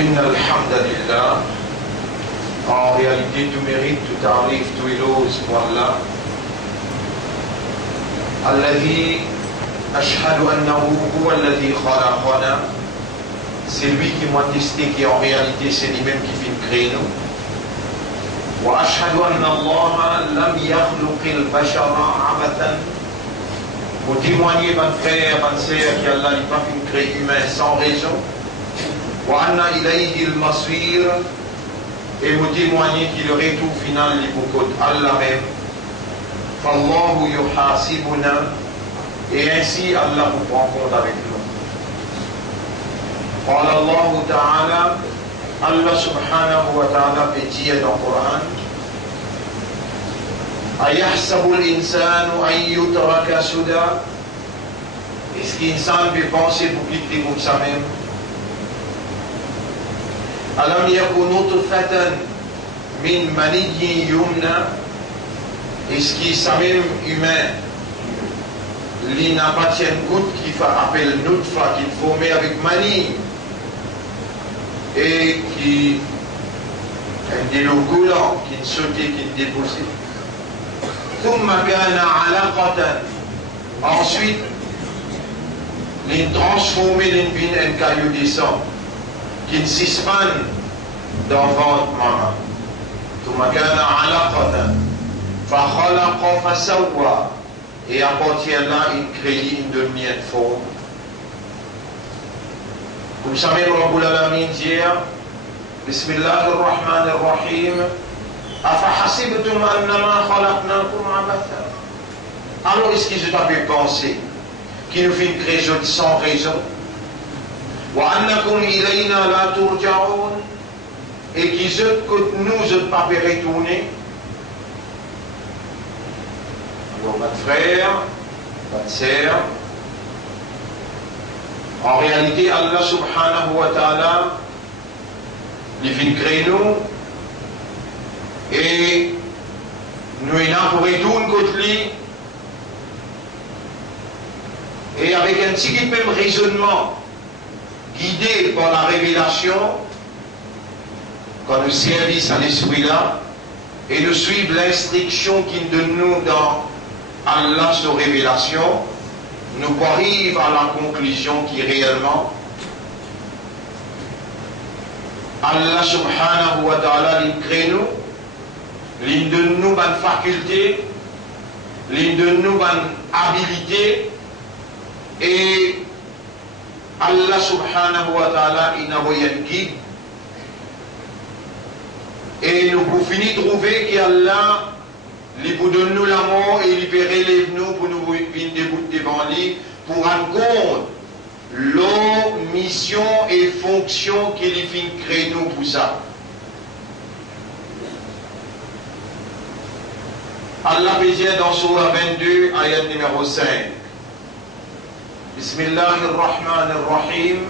Inna alhamdulillah. En réalité, tout mérite, tout arrive, tout éloge pour Allah. Alladhi ashhadu annahu huwa alladhi khalaqana. C'est lui qui m'a testé, qui en réalité c'est lui-même qui fait créer nous. Wa ashhadu anna Allah lam yakhluqil bashara abathan. Pour témoigner, mon frère, mon sœur, qu'Allah n'a pas fait créer humain sans raison. Wa anna ilayhi al-masir. Et vous témoignez qu'il le retour final l'hypocote Allah même. Fallahu yuhasibuna. Et ainsi Allah vous prend compte avec nous. Qala Allah Ta'ala, Allah subhanahu wa ta'ala peut dire dans le Coran, Ayahsabu l'insanu an yutraka suda. Est-ce qu'insan peut penser pour quitter comme ça même? Alam yakun nutfatan min maniyyin yumna. Est-ce qu'il ça même humain il n'a pas tient goutte qui fait appel nutfa qu'il formé avec mani et qui est des coulant qui sautait qui déposait. Thumma kana alaqatan. Ensuite il transformé dans un caillou de sang qui s'expande dans votre maman. Thumma kana alaqatan. Fa khalaqa fa sawwa. Et à partir de là, il crée une demi-forme. Vous savez, Rabbul Alamin dit, Bismillahirrahmanirrahim, Afahasibtum annama khalaqnakum abatha. Alors, est-ce qu'ils avaient pensé qu'il nous fait une création sans raison? Wa annakum ilayna la turja'un. Et qu'ils que nous ne pas retourner? Alors, votre frère, votre sœur, en réalité, Allah subhanahu wa ta'ala, il fait créer nous, et nous il a pour retourner contre lui, et avec un petit peu de raisonnement, guidé par la révélation, quand nous servissons à l'esprit là, et nous suivons l'instruction qu'il donne nous dans Allah sur révélation, nous arrivons à la conclusion qui réellement Allah subhanahu wa ta'ala il crée nous, il donne nous une faculté, il donne nous une habilité, et Allah subhanahu wa ta'ala il a envoyé un guide, et nous pour finir trouver qu'Allah il vous donne nous l'amour et il peut relève nous pour nous venir debout devant lui pour rendre compte leur mission et fonction qu'il fait créer nous pour ça. Allah peut dire dans Surah 22, ayat numéro 5. Bismillahirrahmanirrahim.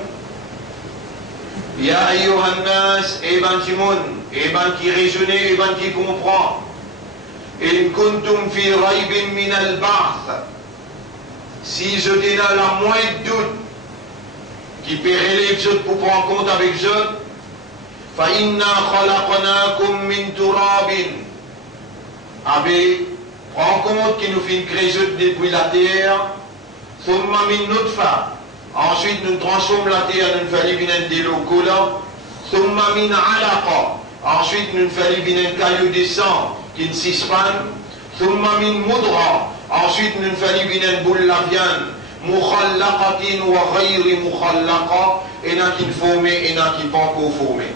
Ya ayyuhan nas, eban Timon, eban qui raisonne, eban qui comprend. In kuntum fi raybin min al-ba'th. Si je dis là la moindre doute qui peut relever pour prendre compte avec je, fa inna khalaqnakum min turabin. Abe, prends compte qu'il nous fait une création depuis la terre. Thumma min nutfa. Ensuite nous transformons la terre nous faisons une l'eau coulant. Thumma min alaqa. Ensuite nous faisons un caillou de sang qui ne s'expande. Thumma min mudra. Ensuite nous faisons une boule la viande. Mukhallaqatin wa ghayri mukhallaqa. Et n'a qui formé et n'a qui pas encore formé.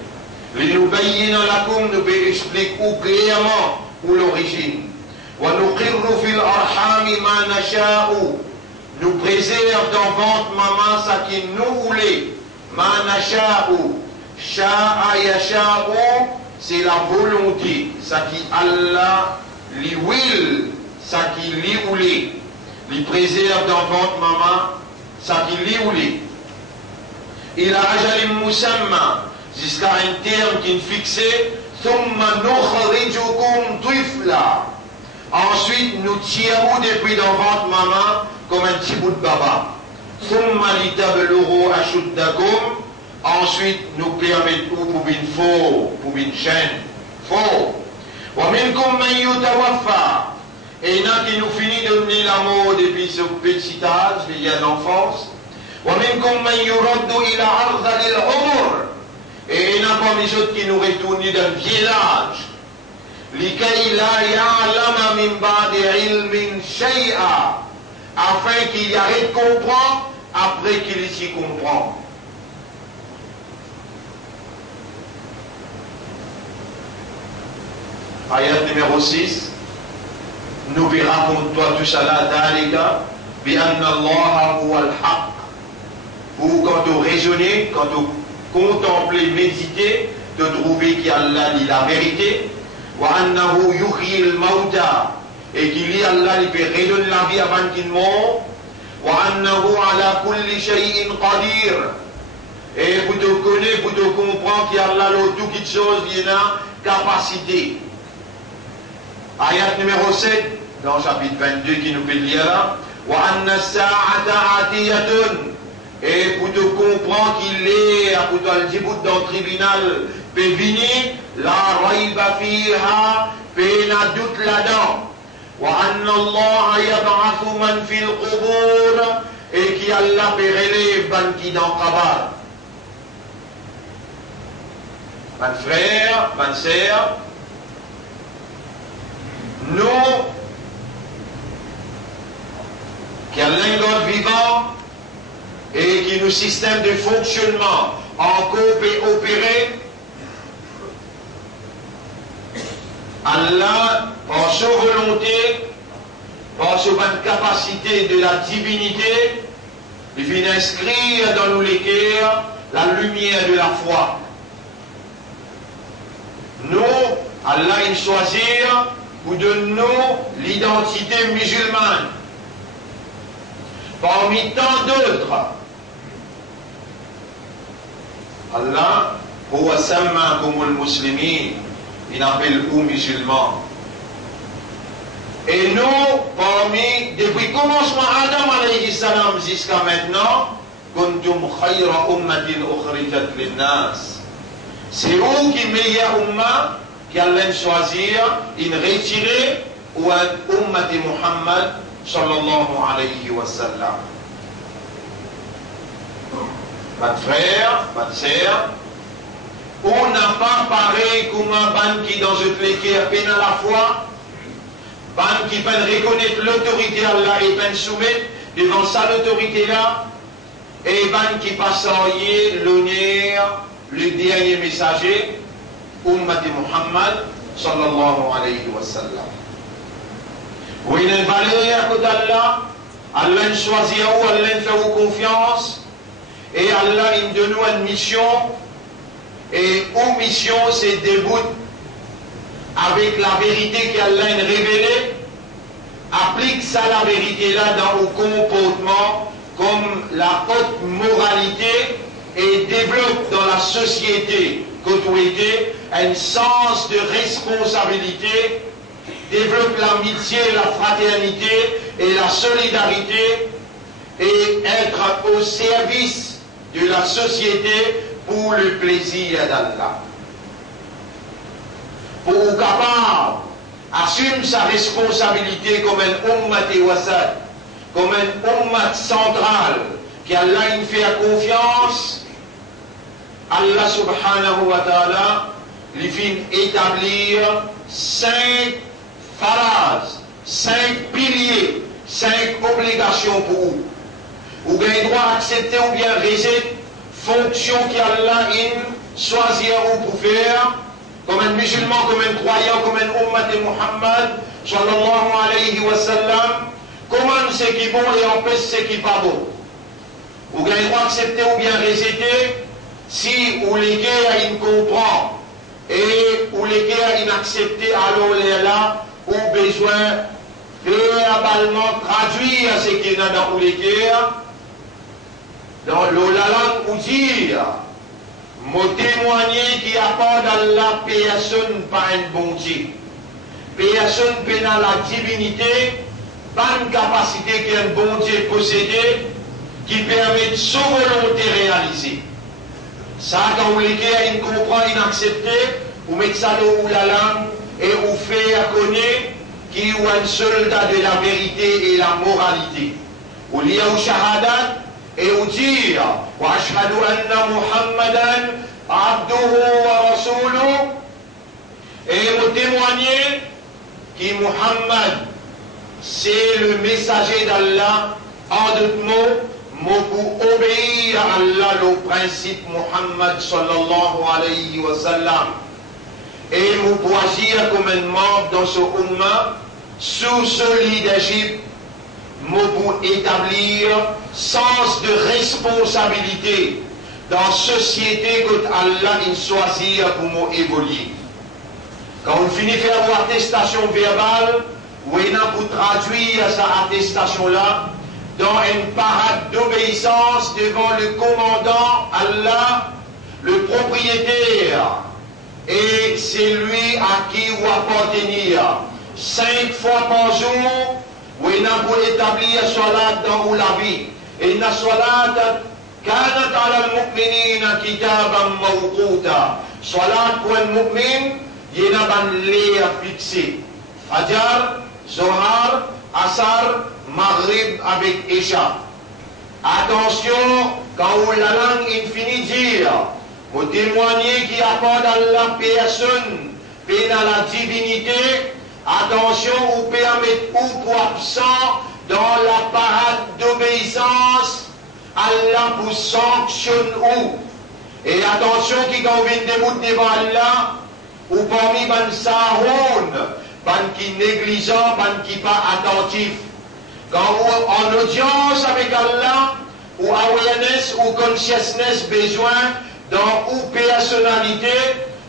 Linubayyina lakum, nous expliquons clairement où l'origine. Wa nuqirru fil arhami ma nasha'u. Nous préserve dans ventre maman ça qui nous voulait. Ma nasha'u. Sha'a yasha'u. C'est la volonté, ça qui Allah li will, ça qui li voulait, li préserve dans votre maman, ça qui li voulait. Il a ajalim musamma, jusqu'à un terme qui est fixé, thumma nukhrijukum tifla. Ensuite, nous tirons depuis dans votre maman comme un petit bout de baba. Thumma litablughu ashuddakum. ensuite nous permet tout pour une faux, pour une chaîne, faux. وَمِنْكُمْ مَنْ يُتَوَفَّى. Et il y en a qui nous finit de donner l'amour depuis ce petit âge, il y a l'enfance. وَمِنْكُمْ مَنْ يُرَدُّ إِلَى عَرْضَ لِلْعُمُرِ. Et il y en a parmi les autres qui nous retournent d'un vieil âge. لِكَيْ لَا يَعْلَمَ مِنْ بَعْدِ عِلْمٍ شَيْئًا. Afin qu'il arrête de comprendre après qu'il s'y comprend. Ayat numéro 6. Nous raconte-toi tout cela, Dalika, bi'anna Allah huwa al-haq. Ou quand tu raisonnes, quand tu contemples, méditer, de trouver qu'Allah dit la vérité. Wa annahu yuhyi al-mauta. Et qu'il dit Allah, il peut redonner la vie avant qu'il meure. Wa annahu ala kulli shay'in qadir. Et pour te connaître, pour te comprendre qu'Allah a toute chose, il a capacité. Ayat numéro 7, dans le chapitre 22 qui nous fait lire là. Wa anna as-sa'ata atiyatun. Et pour te comprendre qu'il est, pour te le dire dans le tribunal, peut venir, la rayba fiha, peut n'a doute là-dedans. Wa anna Allah yab'athu man fil qubur. Et qui Allah peut relève ban qui dans Kabar. Ban frère, ban sœur, nous, qui a l'ingode vivant et qui nous système de fonctionnement en coopéré, Allah, par sa volonté, par sa bonne capacité de la divinité, il vient inscrire dans nous les cœurs la lumière de la foi. Nous, Allah, il choisit pour de nous l'identité musulmane. Parmi tant d'autres, Allah, huwa sammakumul muslimin, il appelle aux musulmans. Et nous, parmi, depuis le commencement Adam alayhi salam jusqu'à maintenant, kuntum khayra ummatin ukhrijat linnas. C'est vous qui meilleur umma qui allait choisir une retirée ou un ummati Muhammad sallallahu alayhi wa sallam. Votre frère, votre sœur, on n'a pas pareil comme un ban qui dans une qui a peine à la foi, ban qui peut reconnaître l'autorité d'Allah et peut soumettre devant sa autorité là, et ban qui passe à l'honneur, le dernier messager, ummati Muhammad sallallahu alayhi wa sallam. Où il y a une valeur à côté d'Allah, Allah choisit où, Allah fait vous confiance, et Allah il donne nous une mission, et une mission c'est début avec la vérité qu'Allah a révélée, applique ça la vérité là dans le comportement comme la haute moralité et développe dans la société qu'autorité un sens de responsabilité, développe l'amitié, la fraternité et la solidarité et être au service de la société pour le plaisir d'Allah. Pour capable assume sa responsabilité comme un ummat wasat, comme un ummat central qui Allah il fait confiance, Allah subhanahu wa ta'ala lui fait établir 5 phrases, 5 piliers, 5 obligations pour vous. Vous avez le droit à accepter ou bien rejeter fonction qu'Allah choisit pour faire, comme un musulman, comme un croyant, comme un ummat de Muhammad, sallallahu alayhi wa sallam, comment ce qui est bon et empêche ce qui n'est pas bon. Vous avez le droit d'accepter ou bien rejeter si ou les gars ils comprennent et ou les gars ils acceptent alors les là ou besoin verbalement traduire ce qui est dans les gars dans la langue ou dire me témoigner qui apporte à la personne par un bon Dieu. Personne pénal la divinité, pas une capacité qu'un bon Dieu possédé qui permet de sa volonté réaliser. Ça, quand vous l'écrivez, il comprend, il accepte, vous mettez ça dans la langue et vous faites connaître qu'il y a un soldat de la vérité et la moralité. Vous lisez au shahadat et vous dites wa ashhadu anna Muhammadan abduhu wa rasuluhu et vous témoignez que Muhammad c'est le messager d'Allah. En d'autres mots, pour obéir à Allah, le principe Muhammad sallallahu alayhi wa sallam. Et nous pour agir comme un membre dans ce umma, sous ce leadership, nous pour établir sens de responsabilité dans la société que Allah il choisit pour nous évoluer. Quand on finit de faire une attestation verbale, on a pour traduire cette attestation-là dans une parade d'obéissance devant le commandant Allah, le propriétaire, et c'est lui à qui vous appartenir. 5 fois par jour, on a pour établir salat dans la vie. Et la salat, كانت على المؤمنين كتابا موقوتا. Salat pour un mu'min, il y a un lien fixé. Fajr, Zohar, Asar, Maghrib avec Isha. Attention, quand vous la langue infinie dire, vous témoignez qui apporte à la personne, puis à la divinité, attention, vous permettez ou pour absent dans la parade d'obéissance, Allah vous sanctionne où. Et attention, qui quand vous venez de devant Allah, ou parmi ban sahoun, ban qui négligent, ban qui pas attentif. Quand vous en audience avec Allah, ou awareness, ou consciousness besoin, dans ou personnalité,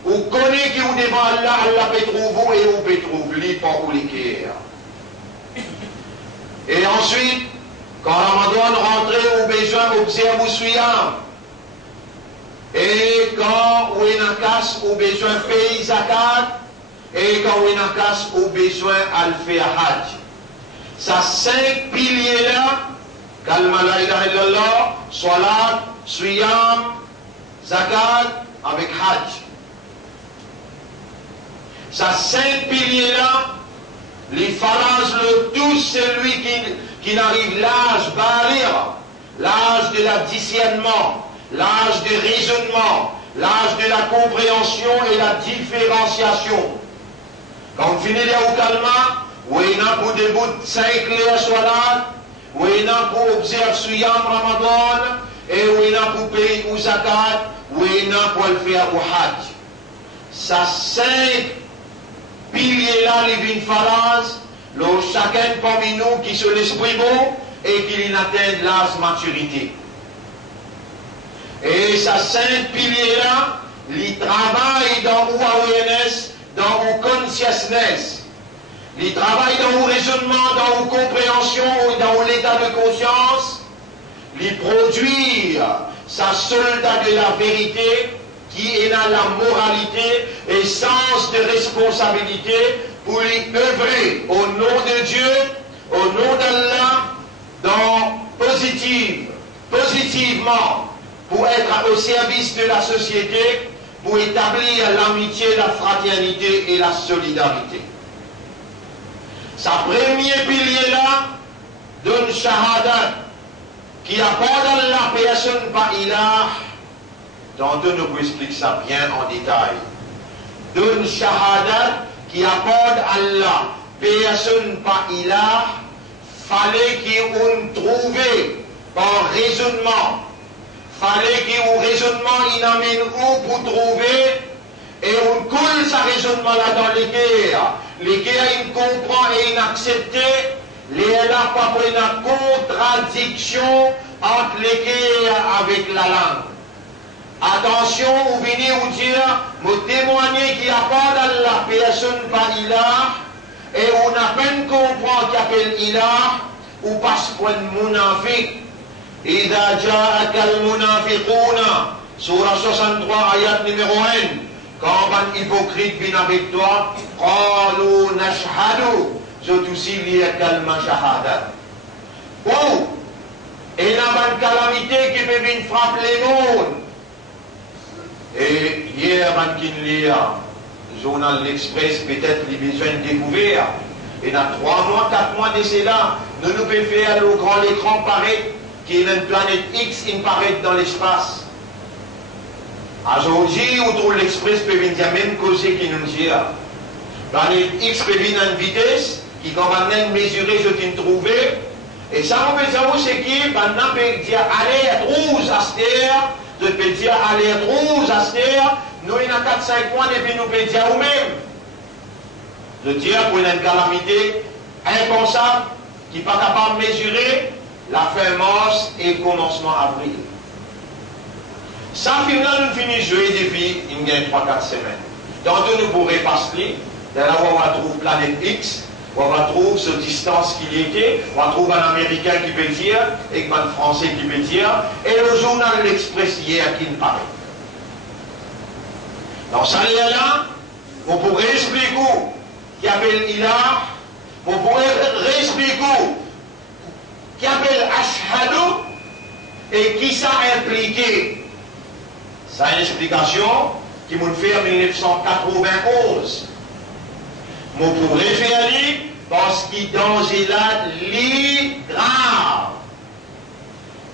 ou connaît qui vous devant Allah, Allah peut trouver et ou peut trouver, pas ou l'équerre. Et ensuite, quand Ramadan rentre, ou besoin observer ou suivre. Et quand on a casse, ou besoin payer zakat, et quand on a casse, ou besoin al faire hajj. Ça 5 piliers-là, kalma la ilaha illallah, salat, siyam, zakat, avec hajj. Ça 5 piliers-là, les phalanges, le tout celui qui n'arrive l'âge balir, l'âge de la discernement, l'âge de raisonnement, l'âge de la compréhension et la différenciation. Quand on finit là au calma, où il y a pour des bouts 5 clés salat, où il y a pour observer Suyam Ramadan, et où il y a pour payer au zakat, où il y a pour le faire au hajj. Ça 5 piliers-là, les 20 phalanges, chacun parmi nous qui se l'esprit bon et qui n'atteint l'âge maturité. Et ça 5 piliers-là, ils travaillent dans awareness, dans consciousness. Ils travaillent dans le raisonnement, dans la compréhension, dans l'état de conscience. Ils produisent sa soldat de la vérité qui est dans la moralité et sens de responsabilité pour y œuvrer au nom de Dieu, au nom d'Allah, dans positivement, pour être au service de la société, pour établir l'amitié, la fraternité et la solidarité. Sa premier pilier-là, d'une shahada, qui apporte à la personne par ilah, tantôt nous vous expliquer ça bien en détail. D'une shahada, qui apporte à la personne par ilah, fallait qu'on trouve par raisonnement. Fallait qu'au raisonnement, il amène où pour trouver, et on coule ce raisonnement-là dans l'équerre. L'équerre, il comprend et il accepte, il là pas pour une contradiction entre l'équerre avec la langue. Attention, vous venez vous dire, vous témoignez qui apporte à la personne par ilah, et on a peine comprend qu'il appelle ilah, ou passe pour un munafiq. إذا جاءك المنافقون Surah 63 ayat numéro 1 quand un hypocrite vient avec toi قالوا نشهد je aussi lié kalma shahada ou il y a une calamité qui peut venir frapper les mondes Et hier, le journal L'Express, peut-être les besoins découverts. Et dans 3 mois, 4 mois de cela, nous pouvons faire le grand écran paraître, qui est une planète X, qui paraît dans l'espace. Aujourd'hui, autour de l'Express peut venir même causer qui nous dit. Planète X peut venir à une vitesse qui commande mesurer ce qu'il trouve. Et ça, on peut savoir c'est qui, maintenant, peut dire alerte rouge à cette terre, je peux dire alerte rouge à cette terre, nous, il y a 4-5 mois, et puis nous pouvons dire nous-mêmes. Je dis pour une calamité impensable qui n'est pas capable de mesurer la fin mars et commencement avril. Ça, film-là, nous finissons jouer depuis une 3-4 semaines. Tantôt, nous pourrons passer, là où on va trouver planète X, on va trouver cette distance qu'il y était, on va trouver un Américain qui peut dire, et un Français qui peut dire, et le journal L'Express hier qui nous paraît. Dans ça, là, on pourrait expliquer qui appelle Ilah, on pourrait expliquer qui appelle Ashhadu, et qui ça impliqué. Ça a une explication qui m'a fait en 1991. On pourrait faire lui parce qu'il danger là, li grave.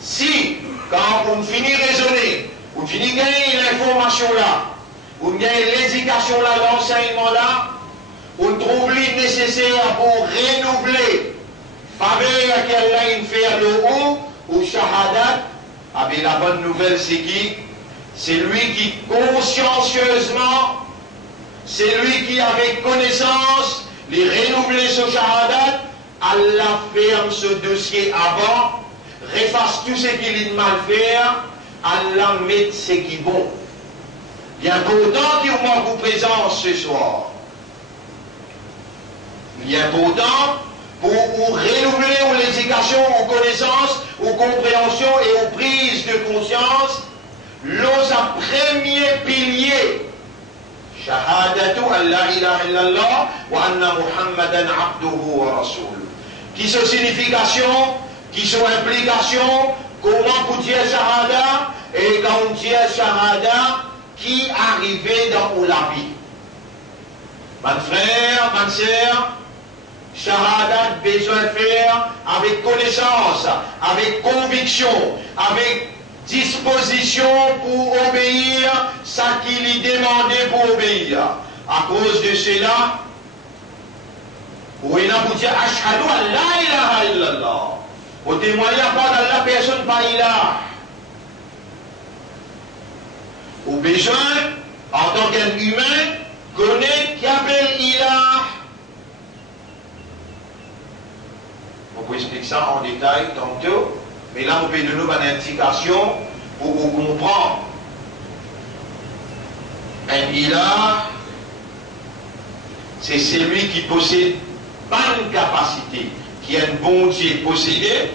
Si, quand on finit de raisonner, on finit de gagner l'information là, on gagne l'éducation là, l'enseignement là, on trouve lui nécessaire pour renouveler faveur qu'elle a une faire de haut ou shahadat, ah bien la bonne nouvelle c'est qui? C'est lui qui consciencieusement, c'est lui qui avec connaissance, les renouveler ce shahadat, Allah ferme ce dossier avant, refasse tout ce qu'il est mal faire, Allah met ce qui est bon. Bien pourtant qu'il manque vos présence ce soir. Il est important pour renouveler aux l'éducation, aux connaissances, aux compréhensions et aux prises de conscience, l'os à premier pilier. Shahadatu an la ilaha illallah wa anna Muhammadan abduhu wa rasul. Qui sont signification, qui sont implications, comment vous dire shahada, et quand on dit shahada, qui arrivait dans Oulabi. Mon frère, ma soeur, shahada besoin de faire avec connaissance, avec conviction, avec disposition pour obéir ce qu'il est demandé pour obéir. À cause de cela, oui, vous dire ashhadu an la ilaha illallah. Au témoignage pas d'Allah, personne pas ilah. Au besoin, en tant qu'être humain, connaître qui appelle ilah. On peut expliquer ça en détail tantôt. Mais là, on peut donner une indication pour vous comprendre. Un ilah, c'est celui qui possède bonne capacité, qui a une bon Dieu possédé,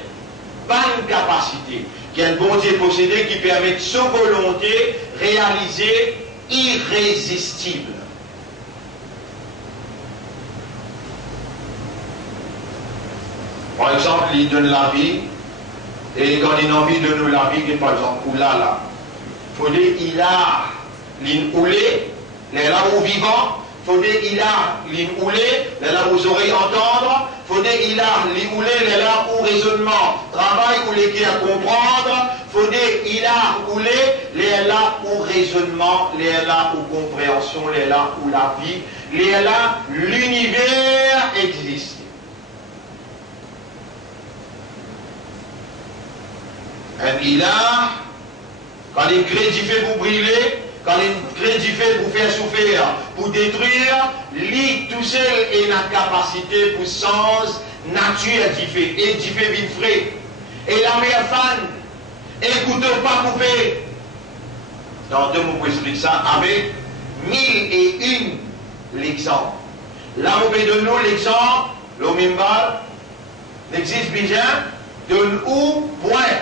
bonne capacité, qui a une bon Dieu possédé, qui permet de sa volonté réaliser irrésistible. Par exemple, il donne la vie. Et quand il a envie de nous la vie, par exemple, oulala, il faut dire il a l'inoulé, les là où vivant, il faut dire il a l'inoulé, les là où oreilles entendre, il faut dire il a l'inoulé, les là où raisonnement, travail, où les qui à comprendre, il faut dire il a oulé, les là où raisonnement, les là où compréhension, les là où la vie, les là l'univers existe. Un ilah, quand il crédit fait pour brûler, quand il crédit fait pour faire souffrir, pour détruire, lui tout seul est la capacité pour sens nature fait et d'y fait vite frais. Et la meilleure fan, écoutez pas couper. Dans deux mots pour expliquer ça, avec 1001 l'exemple. Là, on peut donner nous l'exemple, le mimbal, n'existe bien, de où point.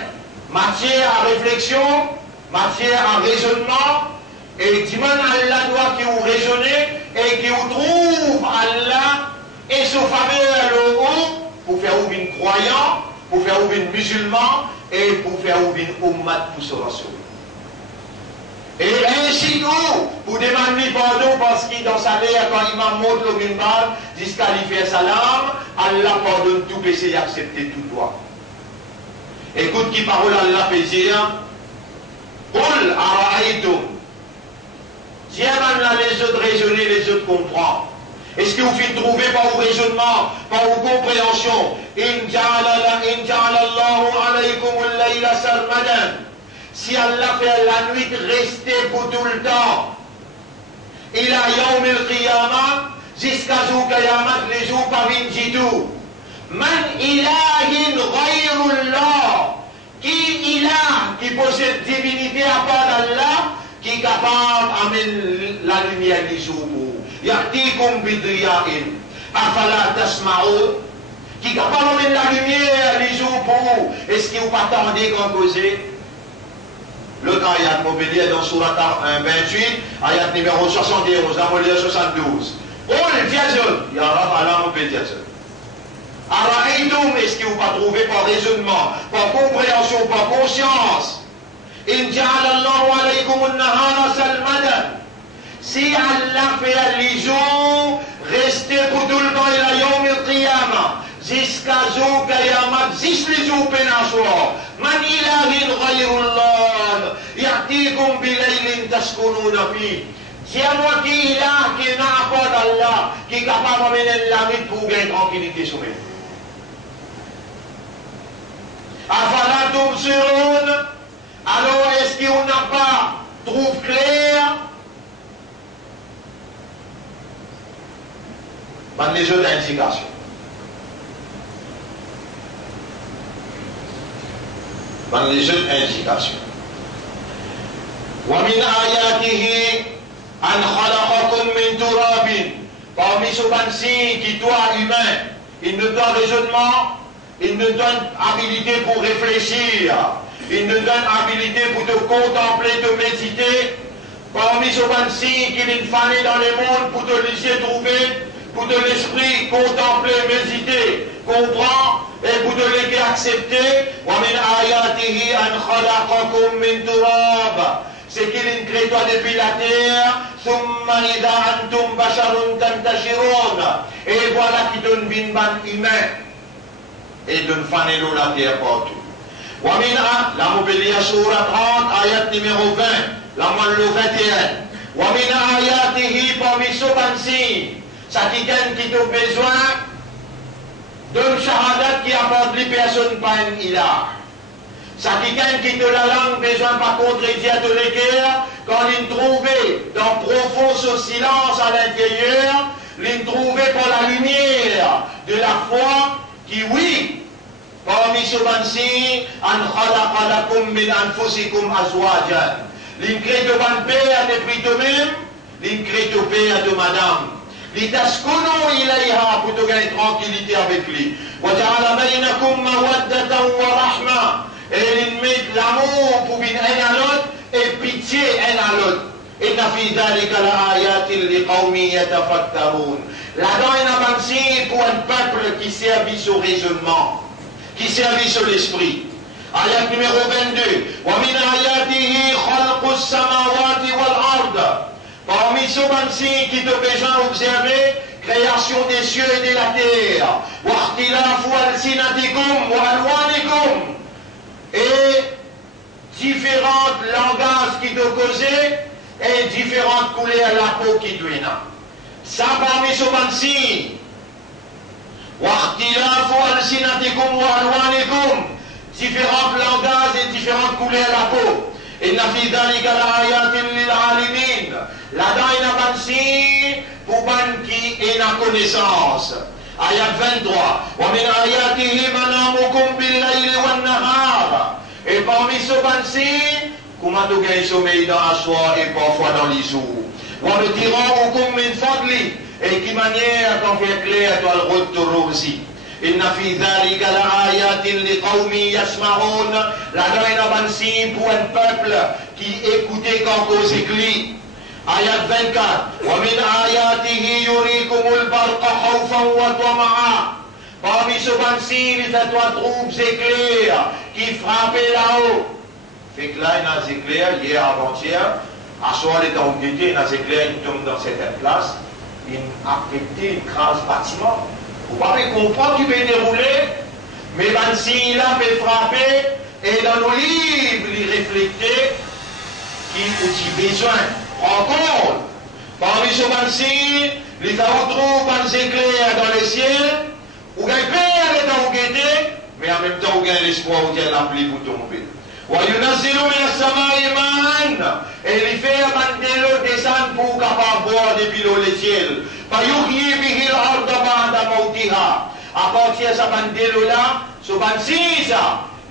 Matière à réflexion, matière à raisonnement, et dis-moi Allah doit qui vous raisonner et qui vous trouve Allah et son faveur le haut pour faire ouvrir une croyant, pour faire ouvrir une musulman et pour faire ouvrir une ummat pour se rassurer. Et ainsi Aussitôt, pour demander pardon parce qu'il dans sa l'air, quand il monte le minbar, jusqu'à lui faire salam, Allah pardonne tout péché et accepte tout droit. Écoute qui parole Allah fait dire, Qul ara'aytum. Tiens maintenant les autres raisonner, les autres comprennent. Est-ce que vous faites trouver par vos raisonnements, par vos compréhensions, In ja'ala Allahu alaykum al-layla sarmadan. Si Allah fait la nuit rester pour tout le temps, il a yawm al-qiyamah, jusqu'à jour qiyamah, les jours par tout. Man ilahin ghayrullah, qui ilah, qui possède divinité à part d'Allah, qui est capable d'amener la lumière des jours pour vous. Ya'tikum bidriya'in, afala tasma'u, qui est capable d'amener la lumière des jours pour vous. Est-ce que vous pas attendez qu'en causer? Le ayat mobilier dans Surat 28, ayat numéro 71, la mobilier 72. Oh, le diazol, il y a un Allah, on peut dire ça. Ara'aytum, est-ce que vous pas trouvé par raisonnement, par compréhension, par conscience? In ja'ala Allahu alaykum an-nahara salmadan. Si Allah fait les jours, restez pour tout le temps et la yawm al-qiyamah, jusqu'à jour qiyamah, jusqu'à les jours pénassoirs. Man ilahin ghayrullah, ya'tikum bilaylin taskununa fi. C'est à moi qui est là, qui n'a pas d'Allah, qui est capable de mener la vie pour gagner tranquillité sur lui. Afala tubsirun. Alors est-ce qu'on n'a pas trouvé clair? Dans les autres indications. Dans les autres indications. ومن آياته أن خلقكم من تراب. Parmi ce banci qui doit humain, il nous donne raisonnement, il nous donne habilité pour réfléchir, il nous donne habilité pour te contempler, te méditer. Parmi ce banci qui est fané dans le monde pour te laisser trouver, pour te l'esprit contempler, méditer, comprendre et pour te laisser accepter. ومن آياته أن خلقكم من تراب. C'est qu'il crée toi depuis la terre, ثم إذا أنتم بشر تنتشرون. Et voilà qui donne une ban humain et donne fané la terre partout. ومن la mobilier Sourate 30, ayat numéro 20, la moelle 21. ومن آياته parmi ce banci, ça qui a besoin d'un shahadat qui apporte les personnes par un ilah. Ça qui a la langue besoin par contredire de la guerre, quand il trouvait dans profond ce silence à l'intérieur, il trouvait pour la lumière de la foi qui, oui, parmi ce banci, an khalaqa lakum min anfusikum azwajan. Il crée de ban père depuis toi-même, il crée de père de madame. لتسكنوا إليها pour te gagner tranquillité avec lui. وجعل بينكم مودة ورحمة. Et il met l'amour pour une à l'autre et pitié un à l'autre. إن في ذلك لآيات لقوم يتفكرون. Là-dedans, il y a un signe pour un peuple qui servit au raisonnement, qui servit sur l'esprit. Ayat numéro 22. ومن آياته خلق السماوات والأرض. Parmi ce banci qui te besoin observer, création des cieux et de la terre. واختلاف ألسنتكم وألوانكم. Et différentes langages qui te causaient et différentes couleurs à la peau qui te viennent. Ça parmi ce banci. واختلاف ألسنتكم وألوانكم. Différents langages et différentes couleurs à la peau. إن في ذلك لآيات للعالمين. Là-dedans, il y a un signe pour ban qui est la connaissance. Ayat 23. ومن آياته منامكم بالليل والنهار. Et parmi ce ban signe, comment tu gagnes sommeil dans la soirée et parfois dans les jours. وَمِتِرَاءُكُمْ مِنْ فَضْلِ. Et qui manière qu'on fait clair dans le retour aussi. إن في ذلك لآيات لقوم يسمعون. Là-dedans, il y a un signe pour un peuple qui écoutait quand cause écrit. Ayat 24. ومن آياته يريكم البرق خوفا وطمعا. Parmi ce banci, il y a trois troupes éclairs qui frappaient là-haut. Fait que là, il y a des éclairs, hier, avant-hier, À soi, les temps où il était, dans ces clairs, il tombe dans certaines places, il a affecté une crase bâtiment. Vous pouvez comprendre qu'il peut dérouler, mais ben, s'il a peut frapper, et dans nos livres, il reflète qu'il a besoin. En compte, parmi ce banci, il va retrouver des éclairs dans le ciel, ou gagne père les temps où il était, mais en même temps, il gagne l'espoir où il y a la pluie pour tomber. Et il fait un l'eau descendre pour capable boire depuis l'eau le ciel. À partir de ce bandelo là, ce bandit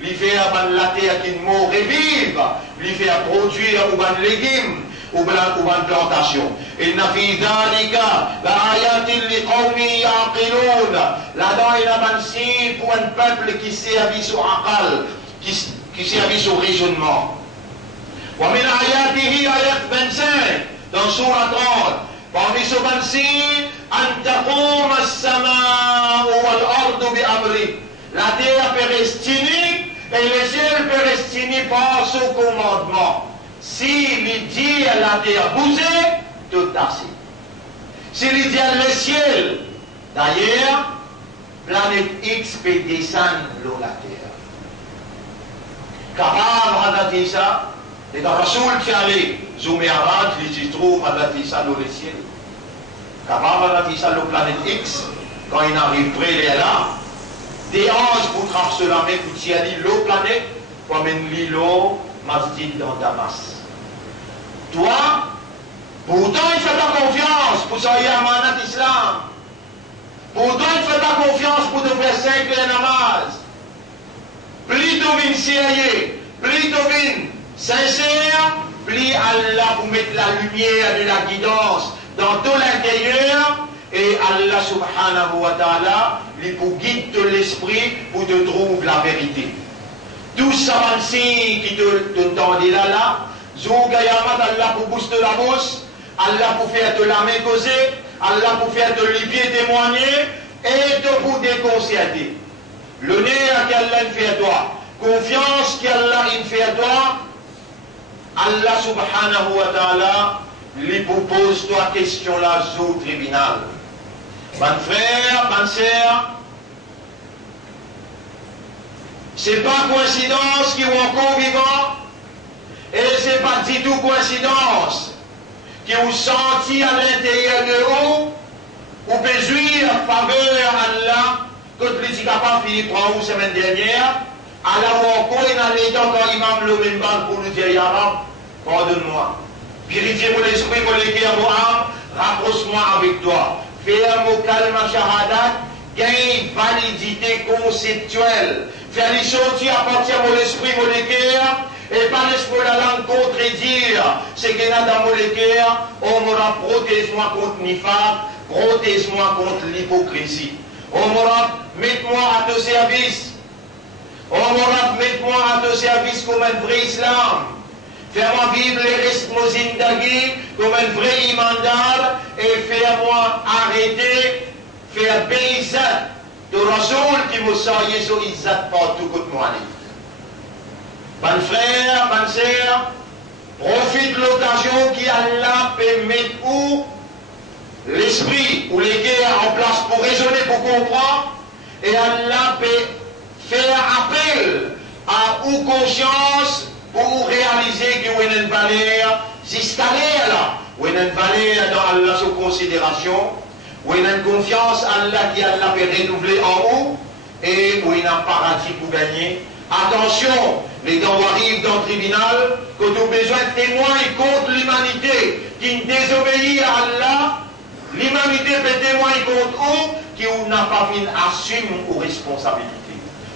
il fait la terre qui mort revive, il fait produire ou ban légumes ou ban plantation. Et na fi dhalika la ayatin li qawmi yaqilun. Là-dedans il y a un signe pour un peuple qui servit au aqal, qui servit au raisonnement. Wa min ayatihi ayat 25 dans sourate 30. Parmi ce banci, an taqum as-sama'u wal-ardu bi amri. La terre pérestinée et le ciel pérestinée par son commandement. S'il dit à la terre bouger, tout assez. S'il dit à le ciel, d'ailleurs, planète X peut descendre dans la terre. Capable de dire ça, et dans Rasoul qui allait, Zouméarat, il se trouve à dire ça dans le ciel. Capable de dire ça dans la planète X, quand il arrive près, il est là. Des anges pour traverser la mer, pour tirer l'eau planète, comme un lilo, masjid dans Damas. Toi, pourtant il fait ta confiance pour ça, il y a un d'islam. Pourtant il fait ta confiance pour te faire 5 namaz. Plutôt vin sérieux, plutôt vin sincère, plus Allah pour mettre la lumière de la guidance dans tout l'intérieur. Et Allah subhanahu wa ta'ala, il pour guide l'esprit pour te trouver la vérité. Tout ça, qui te tendait là, Zougayamat, Allah pour booster la bouche, Allah pour faire te la main causer, Allah pour faire te lipier témoigner, et te pour déconcerter. L'honneur qu'Allah fait à toi, confiance qu'Allah fait à toi, Allah subhanahu wa ta'ala, lui pose toi question là au tribunal. Mon frère, ma sœur, c'est pas coïncidence qu'ils sont encore vivants, et c'est pas du tout coïncidence qu'ils ont senti à l'intérieur de vous, ou peut jouir faveur à Allah, que le petit capable Philippe prend la semaine dernière, à la où encore il a l'état quand imam le même bal pour nous dire Yarab, pardonne-moi. Purifie mon esprit, mon cœur, mon âme, rapproche-moi avec toi. Fais un mot calme à shahadat, gagne validité conceptuelle. Faire les sortir à partir de mon esprit, mon cœur, et pas l'esprit la langue contredire ce qu'il y a dans mon cœur. On m'aura protège-moi contre Nifaq, protège-moi contre l'hypocrisie. On m'aura mets-moi à ton service. On m'aura mets-moi à ton service comme un vrai islam. Fais-moi vivre les restes de zindagi comme un vrai imandar et fais-moi arrêter, faire paysat de Rasoul qui me soyez sur Izzat partout que moi. Bon frère, bonne sœur, profite de l'occasion qui Allah peut mettre où l'esprit ou les guerres en place pour raisonner, pour comprendre, et Allah peut faire appel à ou conscience pour réaliser que vous avez une valeur installée là, vous avez une valeur dans Allah sous considération, vous avez une confiance en Allah qui Allah peut renouveler en haut, et vous avez un paradis pour gagner. Attention, les gens arrivent dans le tribunal, quand on a besoin de témoins contre l'humanité qui désobéit à Allah, l'humanité peut témoigner contre eux qui n'a pas vu assumer aux responsabilités.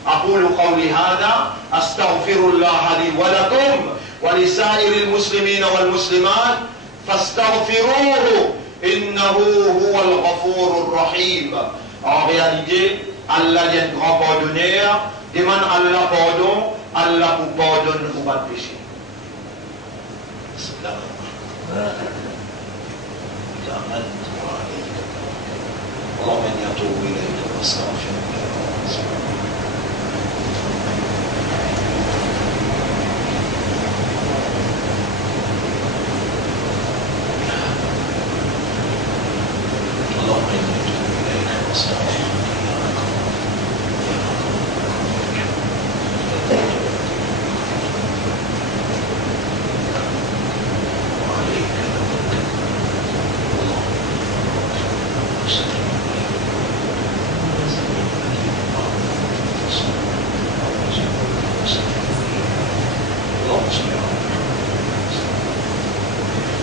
أقول قولي هذا أستغفر الله لي ولكم ولسائر المسلمين والمسلمات فاستغفروه إنه هو الغفور الرحيم. En réalité, Allah est un grand pardonneur. Demande Allah pardon, Allah vous pardonne vos péchés. اللهم إني أتوب إليك وأستغفرك.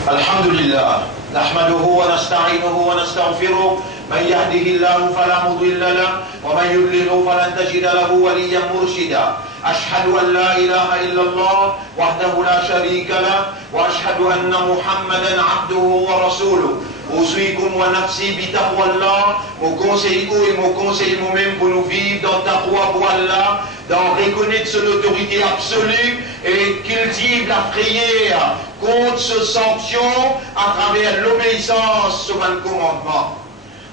الحمد لله نحمده ونستعينه ونستغفره من يهده الله فلا مضل له ومن يضلل فلن تجد له وليا مرشدا أشهد أن لا إله إلا الله وحده لا شريك له وأشهد أن محمدا عبده ورسوله أوصيكم ونفسي بتقوى الله mon conseil et mon conseil moi-même pour nous vivre dans taqwa pour Allah, dans reconnaître son autorité absolue et cultive la prière contre ce sanction à travers l'obéissance au commandement.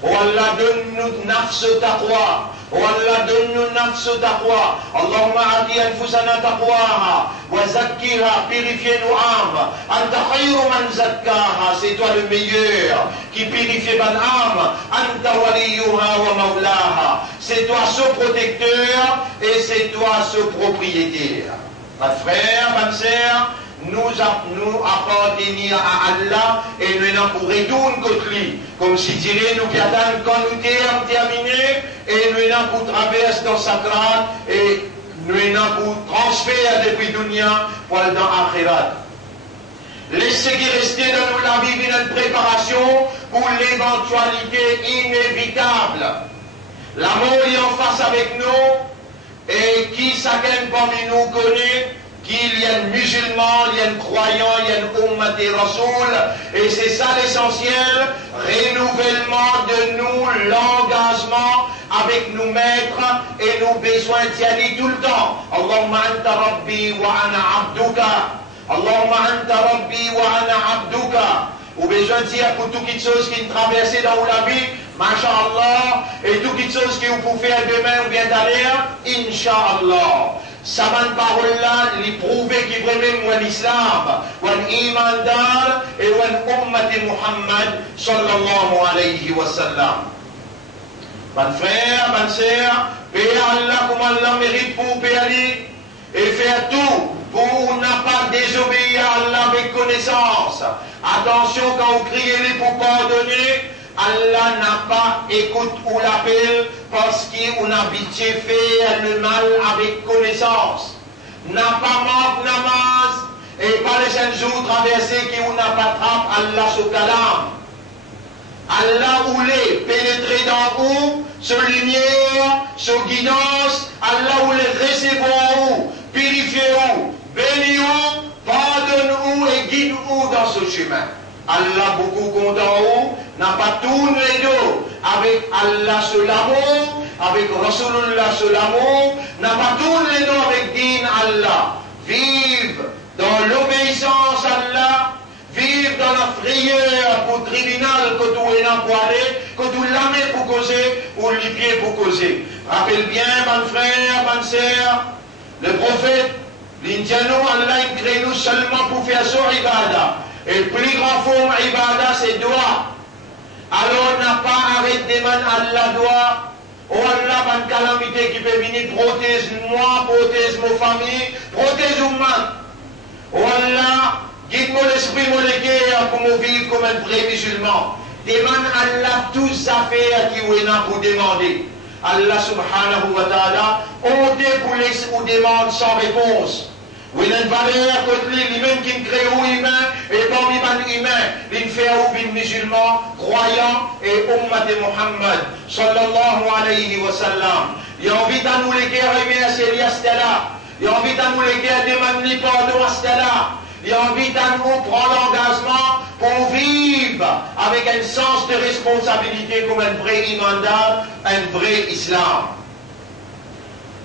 Oh Allah, donne-nous nafs taqwa. Oh Allah, donne-nous nafs taqwa. Allahumma ati anfusana taqwaha wa zakkiha, purifie nos âmes. Anta khayru man zakkaha, c'est toi le meilleur qui purifie mon âme. Anta waliyuha wa maulaha, c'est toi ce protecteur et c'est toi ce propriétaire. Ma frère, ma sœur, nous appartenir à Allah et nous n'en pourrons retourner contre lui. Comme si dirait nous attendons quand nous sommes terminés et nous n'en pour traverser dans sa crâne et nous n'en pour transférer depuis dunya pour aller dans Akhirat. Laissez qui rester dans nous la vie une préparation pour l'éventualité inévitable. La mort est en face avec nous et qui chacun parmi nous connaît qu'il y a un musulman, il y a un croyant, il y a un ummat et rasoul, et c'est ça l'essentiel, renouvellement de nous, l'engagement avec nos maîtres et nos besoins d'y aller tout le temps. Allahumma anta rabbi wa ana abduka. Allahumma anta rabbi wa ana abduka. Ou besoin de dire pour toutes les choses qui nous traversent dans la vie, masha'Allah, et toutes les choses que vous pouvez faire demain ou bien d'ailleurs, insha'Allah. Ça m'a parole là, les prouver qui vraiment l'islam, l'iman d'Al et l'ummat de Muhammad sallallahu alayhi wa sallam. Mon frère, ma sœur, paix Allah comme Allah mérite pour payer et faire tout pour ne pas désobéir à Allah avec connaissance. Attention quand vous criez pour pardonner, Allah n'a pas écoute ou l'appel parce qu'on a habitué faire le mal avec connaissance. N'a pas manque namaz et pas les 5 jours traversés qui on n'a pas trappe Allah sous kalam. Allah voulait pénétrer dans vous, sur lumière, sur guidance, Allah voulait recevoir vous, purifier vous, bénir vous, pardonne vous et guide vous dans ce chemin. Allah beaucoup content vous, n'a pas tourné les dos avec Allah sur l'amour, avec Rasulullah sur l'amour, n'a pas tourné les dos avec Din Allah. Vive dans l'obéissance à Allah, vive dans la prière pour le tribunal que tu es empoilé, que tu l'as pour causer, ou les pieds pour causer. Rappelle bien, mon frère, ma sœur, le prophète, l'indiano, Allah, il crée nous seulement pour faire son ibadah. Et le plus grand forme ibadah, c'est doigt. Alors on n'a pas arrêté de demander à Allah doigt. Oh Allah, une calamité qui peut venir, protège moi, protège ma famille, protège moi. Oh Allah, guide mon esprit, mon cœur, pour me vivre comme un vrai musulman. Demande à Allah toutes les affaires qui vous ont pour demander. Allah subhanahu wa ta'ala, on dit pour les demandes sans réponse. Oui, il y a une valeur contre lui-même qui crée aux humains et parmi les humains, il fait aux musulmans, croyants et ummat de Muhammad sallallahu alayhi wa sallam. Il invite à nous les guerres remercier à cela. Il invite à nous les guerres demander pardon à cela. Il invite à nous prendre l'engagement pour vivre avec un sens de responsabilité comme un vrai iman, un vrai islam.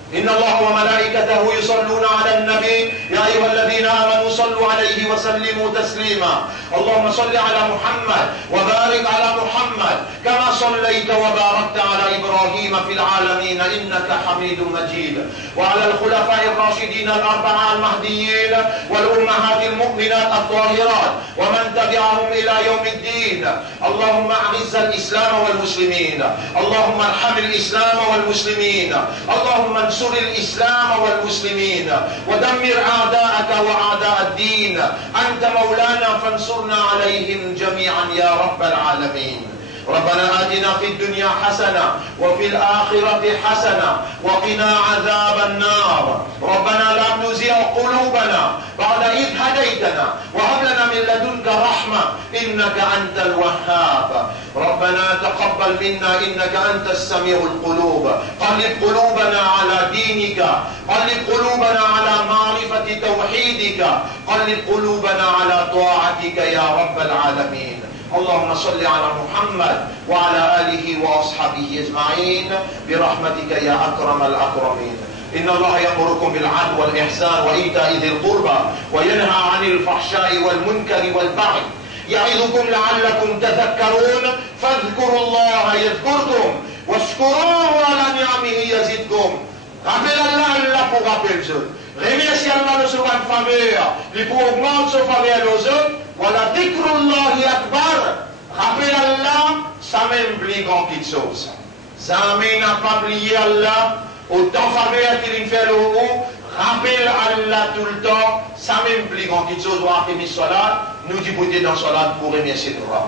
إن الله وملائكته يصلون على النبي يا أيها الذين آمنوا صلوا عليه وسلموا تسليما اللهم صل على محمد وبارك على محمد كما صليت وباركت على إبراهيم في العالمين إنك حميد مجيد وعلى الخلفاء الراشدين الأربعة المهديين والأمهات المؤمنات الطاهرات ومن تبعهم إلى يوم الدين اللهم أعز الإسلام والمسلمين اللهم ارحم الإسلام والمسلمين اللهم انصر الإسلام والمسلمين ودمر أعداءك وأعداء الدين أنت مولانا فانصرنا عليهم جميعا يا رب العالمين ربنا آتنا في الدنيا حسنة وفي الآخرة حسنة وقنا عذاب النار ربنا لا تزغ قلوبنا بعد إذ هديتنا وهب لنا من لدنك رحمة إنك أنت الوهاب. ربنا تقبل منا إنك أنت السميع القلوب. قلب قلوبنا على دينك، قلب قلوبنا على معرفة توحيدك، قلب قلوبنا على طاعتك يا رب العالمين. اللهم صل على محمد وعلى آله وأصحابه أجمعين برحمتك يا أكرم الأكرمين. إن الله يأمركم بالعدل والإحسان وإيتاء ذي القربى وينهى عن الفحشاء والمنكر والبغي يعظكم لعلكم تذكرون. فاذكروا الله يذكركم واشكروه على نعمه يزدكم. Rappelez Allah pour rappeler les autres. Remerciez Allah de ce bonne faveur. Il pour augmenter son faveur aux autres. Voilà, dhikrullahi akbar. Rappelez Allah, ça m'implique en quelque chose. Ça n'a pas oublié Allah. Autant faveur qu'il fait le haut. Rappelle Allah tout le temps. Ça m'implique en quelque chose. Nous dit dans salat pour remercier Allah.